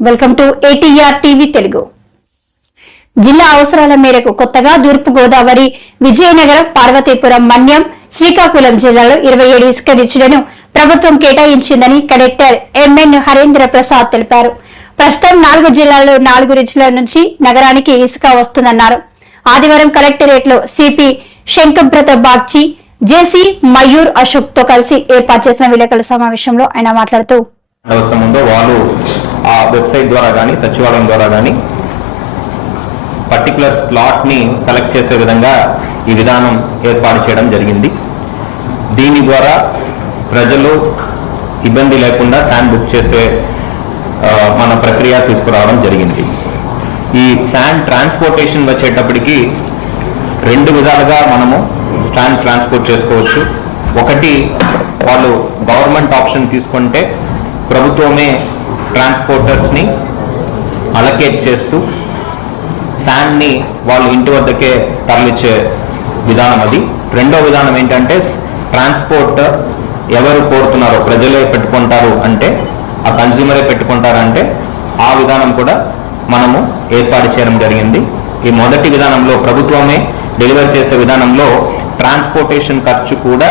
Welcome to ATR TV Telugu. జిల్లా అవసరాల మేరకు కొత్తగా తూర్పు గోదావరి విజయనగరం పార్వతీపురం మన్యం శ్రీకాకుళం జిల్లాలో ఇరవై ఏడు ఇసుక రిచ్లను ప్రభుత్వం కేటాయించిందని కలెక్టర్ ఎంఎన్ హరేంద్ర ప్రసాద్ తెలిపారు. ప్రస్తుతం నాలుగు జిల్లాల్లో నాలుగు రిచ్ల నుంచి నగరానికి ఇసుక వస్తుందన్నారు. ఆదివారం కలెక్టరేట్లో సిపి శంకబ్రత బాగ్చి జేసీ మయూర్ అశోక్తో కలిసి ఏర్పాటు చేసిన విలేకరుల సమావేశంలో ఆయన మాట్లాడుతూ అవసరం ఉందో వాళ్ళు ఆ వెబ్సైట్ ద్వారా కానీ సచివాలయం ద్వారా కానీ పర్టికులర్ స్లాట్ని సెలెక్ట్ చేసే విధంగా ఈ విధానం ఏర్పాటు చేయడం జరిగింది. దీని ద్వారా ప్రజలు ఇబ్బంది లేకుండా శాండ్ బుక్ చేసే మన ప్రక్రియ తీసుకురావడం జరిగింది. ఈ శాండ్ ట్రాన్స్పోర్టేషన్ వచ్చేటప్పటికి రెండు విధాలుగా మనము స్టాండ్ ట్రాన్స్పోర్ట్ చేసుకోవచ్చు. ఒకటి వాళ్ళు గవర్నమెంట్ ఆప్షన్ తీసుకుంటే ప్రభుత్వమే ట్రాన్స్పోర్టర్స్ని అలకేట్ చేస్తూ శాండ్ని వాళ్ళు ఇంటి వద్దకే తరలిచ్చే విధానం అది. రెండో విధానం ఏంటంటే ట్రాన్స్పోర్టర్ ఎవరు కోరుతున్నారో ప్రజలే పెట్టుకుంటారు అంటే ఆ కన్జ్యూమరే పెట్టుకుంటారంటే ఆ విధానం కూడా మనము ఏర్పాటు చేయడం జరిగింది. ఈ మొదటి విధానంలో ప్రభుత్వమే డెలివర్ చేసే విధానంలో ట్రాన్స్పోర్టేషన్ ఖర్చు కూడా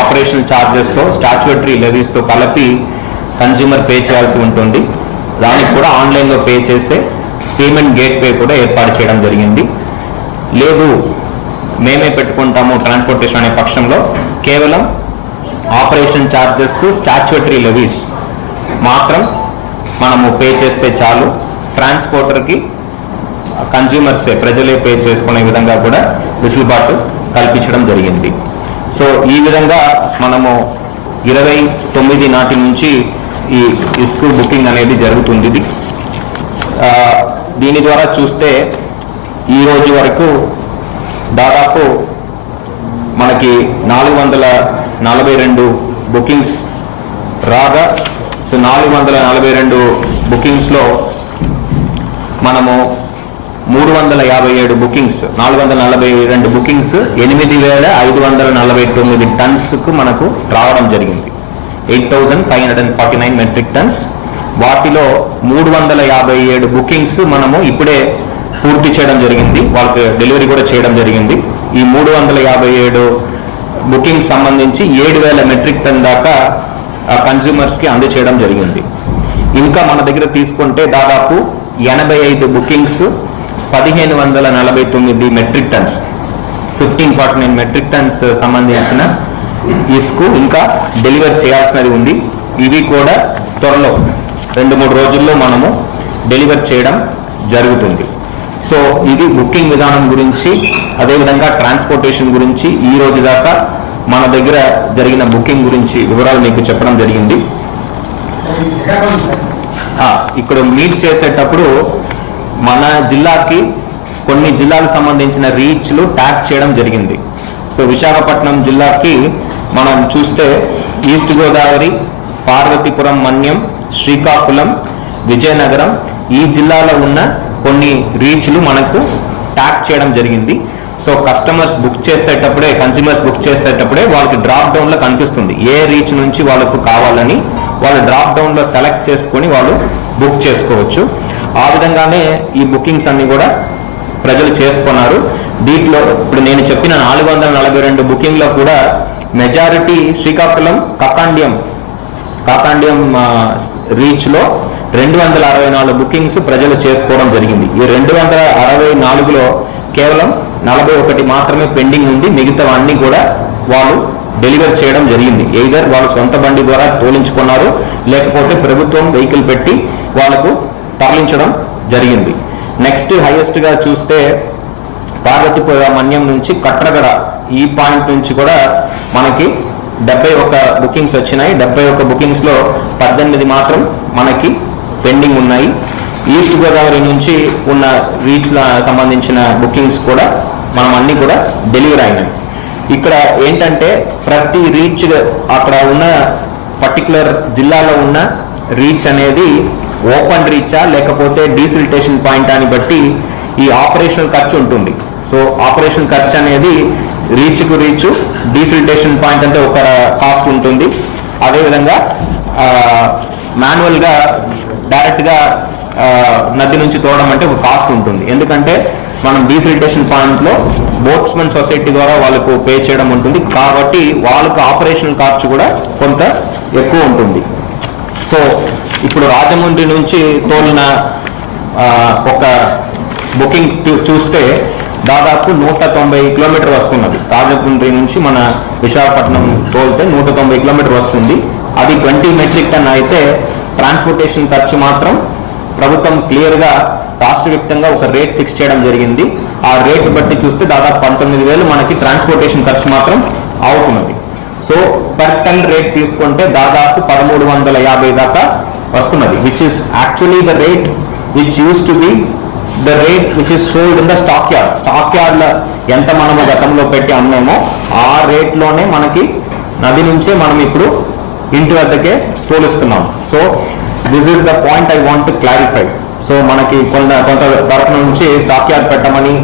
ఆపరేషన్ ఛార్జెస్తో స్టాచ్యుటరీ లెవీస్తో కలిపి కన్జ్యూమర్ పే చేయాల్సి ఉంటుంది. దానికి కూడా ఆన్లైన్లో పే చేసే పేమెంట్ గేట్ పే కూడా ఏర్పాటు చేయడం జరిగింది. లేదు మేమే పెట్టుకుంటాము ట్రాన్స్పోర్టేషన్ అనే పక్షంలో. కేవలం ఆపరేషన్ ఛార్జెస్ స్టాచ్యుటరీ లెవీస్ మాత్రం మనము పే చేస్తే చాలు. ట్రాన్స్పోర్టర్కి కన్జ్యూమర్సే ప్రజలే పే చేసుకునే విధంగా కూడా వెసులుబాటు కల్పించడం జరిగింది. సో ఈ విధంగా మనము ఇరవై తొమ్మిది నాటి నుంచి ఈ ఇస్కు బుకింగ్ అనేది జరుగుతుంది ఇది. దీని ద్వారా చూస్తే ఈ రోజు వరకు దాదాపు మనకి నాలుగు వందల నలభై రెండు బుకింగ్స్ రాగా సో నాలుగు వందల నలభై రెండు బుకింగ్స్లో మనము మూడు వందల యాభై ఏడు బుకింగ్స్ నాలుగు వందల నలభై రెండు బుకింగ్స్ ఎనిమిది వేల ఐదు వందల నలభై తొమ్మిది టన్స్కు మనకు రావడం జరిగింది. Eight thousand five hundred and forty nine metric tons వాటిలో మూడు వందల యాభై ఏడు బుకింగ్స్ మనము ఇప్పుడే పూర్తి చేయడం జరిగింది. వాళ్ళకి డెలివరీ కూడా చేయడం జరిగింది. ఈ మూడు వందల యాభై ఏడు బుకింగ్ సంబంధించి ఏడు వేల మెట్రిక్ టన్ దాకా కన్జ్యూమర్స్కి అందచేయడం జరిగింది. ఇంకా మన దగ్గర తీసుకుంటే దాదాపు ఎనభై ఐదు బుకింగ్స్ పదిహేను వందల నలభై తొమ్మిది metric tons. Fifteen forty nine metric tons uh, సంబంధించిన ఇసుకు ఇంకా డెలివర్ చేయాల్సినది ఉంది. ఇవి కూడా త్వరలో రెండు మూడు రోజుల్లో మనము డెలివర్ చేయడం జరుగుతుంది. సో ఇది బుకింగ్ విధానం గురించి అదేవిధంగా ట్రాన్స్పోర్టేషన్ గురించి ఈ రోజు దాకా మన దగ్గర జరిగిన బుకింగ్ గురించి వివరాలు మీకు చెప్పడం జరిగింది. ఇక్కడ మీట్ చేసేటప్పుడు మన జిల్లాకి కొన్ని జిల్లాలకు సంబంధించిన రీచ్లు ట్యాగ్ చేయడం జరిగింది. సో విశాఖపట్నం జిల్లాకి మనం చూస్తే ఈస్ట్ గోదావరి పార్వతీపురం మన్యం శ్రీకాకుళం విజయనగరం ఈ జిల్లాలో ఉన్న కొన్ని రీచ్లు మనకు ట్యాగ్ చేయడం జరిగింది. సో కస్టమర్స్ బుక్ చేసేటప్పుడే కన్స్యూమర్స్ బుక్ చేసేటప్పుడే వాళ్ళకి డ్రాప్ డౌన్లో కనిపిస్తుంది. ఏ రీచ్ నుంచి వాళ్ళకు కావాలని వాళ్ళు డ్రాప్ డౌన్లో సెలెక్ట్ చేసుకొని వాళ్ళు బుక్ చేసుకోవచ్చు. ఆ విధంగానే ఈ బుకింగ్స్ అన్ని కూడా ప్రజలు చేసుకున్నారు. దీంట్లో ఇప్పుడు నేను చెప్పిన నాలుగు వందల నలభై రెండు బుకింగ్లో కూడా మెజారిటీ శ్రీకాకుళం కకాండ్యం కాకాండ్యం రీచ్లో రెండు వందల అరవై నాలుగు బుకింగ్స్ ప్రజలు చేసుకోవడం జరిగింది. ఈ రెండు వందల అరవై నాలుగులో కేవలం నలభై ఒకటి మాత్రమే పెండింగ్ ఉంది. మిగతా అన్ని కూడా వాళ్ళు డెలివర్ చేయడం జరిగింది. ఎయిదర్ వాళ్ళు సొంత బండి ద్వారా తోలించుకున్నారు. లేకపోతే ప్రభుత్వం వెహికల్ పెట్టి వాళ్ళకు తరలించడం జరిగింది. నెక్స్ట్ హైయెస్ట్గా చూస్తే పార్వతీపుర మన్యం నుంచి కట్రగడ ఈ పాయింట్ నుంచి కూడా మనకి డెబ్బై ఒక బుకింగ్స్ వచ్చినాయి. డెబ్బై ఒక బుకింగ్స్లో పద్దెనిమిది మాత్రం మనకి పెండింగ్ ఉన్నాయి. ఈస్ట్ గోదావరి నుంచి ఉన్న రీచ్ సంబంధించిన బుకింగ్స్ కూడా మనం అన్ని కూడా డెలివరీ అయినాయి. ఇక్కడ ఏంటంటే ప్రతి రీచ్ అక్కడ ఉన్న పర్టికులర్ జిల్లాలో ఉన్న రీచ్ అనేది ఓపెన్ రీచా లేకపోతే డీసిల్టేషన్ పాయింట్ అని బట్టి ఈ ఆపరేషనల్ ఖర్చు ఉంటుంది. సో ఆపరేషన్ ఖర్చు అనేది రీచ్కు రీచ్ డీసిల్టేషన్ పాయింట్ అంటే ఒక కాస్ట్ ఉంటుంది. అదేవిధంగా మాన్యువల్గా డైరెక్ట్గా నది నుంచి తోడడం అంటే ఒక కాస్ట్ ఉంటుంది. ఎందుకంటే మనం డీసిలిటేషన్ పాయింట్లో బోట్స్మెన్ సొసైటీ ద్వారా వాళ్ళకు పే చేయడం ఉంటుంది. కాబట్టి వాళ్ళకు ఆపరేషనల్ ఖర్చు కూడా కొంత ఎక్కువ ఉంటుంది. సో ఇప్పుడు రాజమండ్రి నుంచి తోలిన ఒక బుకింగ్ చూ- చూస్తే దాదాపు నూట తొంభై కిలోమీటర్ వస్తున్నది. రాజమండ్రి నుంచి మన విశాఖపట్నం తోలితే నూట తొంభై కిలోమీటర్ వస్తుంది. అది ట్వంటీ మెట్రిక్ టన్ అయితే ట్రాన్స్పోర్టేషన్ ఖర్చు మాత్రం ప్రభుత్వం క్లియర్గా రాష్ట్ర వ్యాప్తంగా ఒక రేట్ ఫిక్స్ చేయడం జరిగింది. ఆ రేట్ బట్టి చూస్తే దాదాపు పంతొమ్మిది వేలు మనకి ట్రాన్స్పోర్టేషన్ ఖర్చు మాత్రం అవుతున్నది. సో పర్ టన్ రేట్ తీసుకుంటే దాదాపు పదమూడు వందల యాభై దాకా వస్తున్నది which is actually the rate which used to be the rate which is sold in the stock yard stock yard ఎంత మనము గతంలో పెట్టి అమ్మామో ఆ రేట్లోనే మనకి నది నుంచే మనం ఇప్పుడు ఇంటి వద్దకే తోలిస్తున్నాం. So this is the point I want to clarify so మనకి కొంత కొంత తరఫు నుంచి స్టాక్ యార్డ్ పెట్టమని